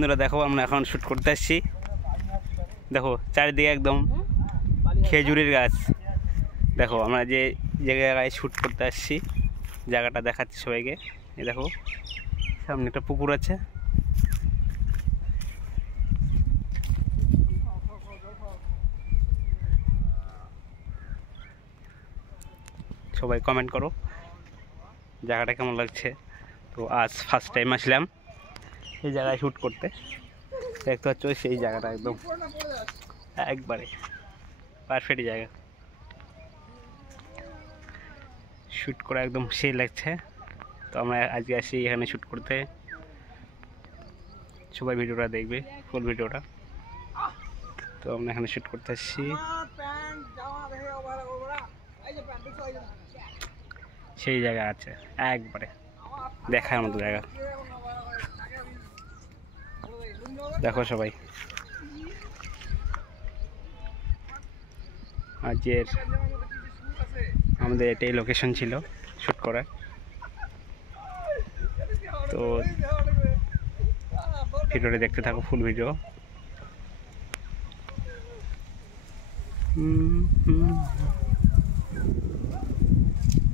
বন্ধুরা দেখো আমরা এখন শ্যুট করতে আসছি। দেখো চারিদিকে একদম খেজুরের গাছ। দেখো আমরা যে জায়গায় শ্যুট করতে আসছি জায়গাটা দেখাচ্ছি সবাইকে। এই দেখো সামনে একটা পুকুর আছে। সবাই কমেন্ট করো জায়গাটা কেমন লাগছে। তো আজ ফার্স্ট টাইম আসলাম এই জায়গায় শ্যুট করতে। দেখতে পাচ্ছ সেই জায়গাটা একদম একবারে পারফেক্ট জায়গা, শ্যুট করা একদম সেই লাগছে। তো আমরা আজকে আসি এখানে শ্যুট করতে। সবাই ভিডিওটা দেখবে, ফুল ভিডিওটা। তো আমরা এখানে শ্যুট করতে আসছি। সেই জায়গা আছে একবারে দেখার মতো জায়গা। দেখো সবাই আজকের আমাদের এটাই লোকেশন ছিল শ্যুট করার। তো ভিডিওটা দেখতে থাকো, ফুল ভিডিও।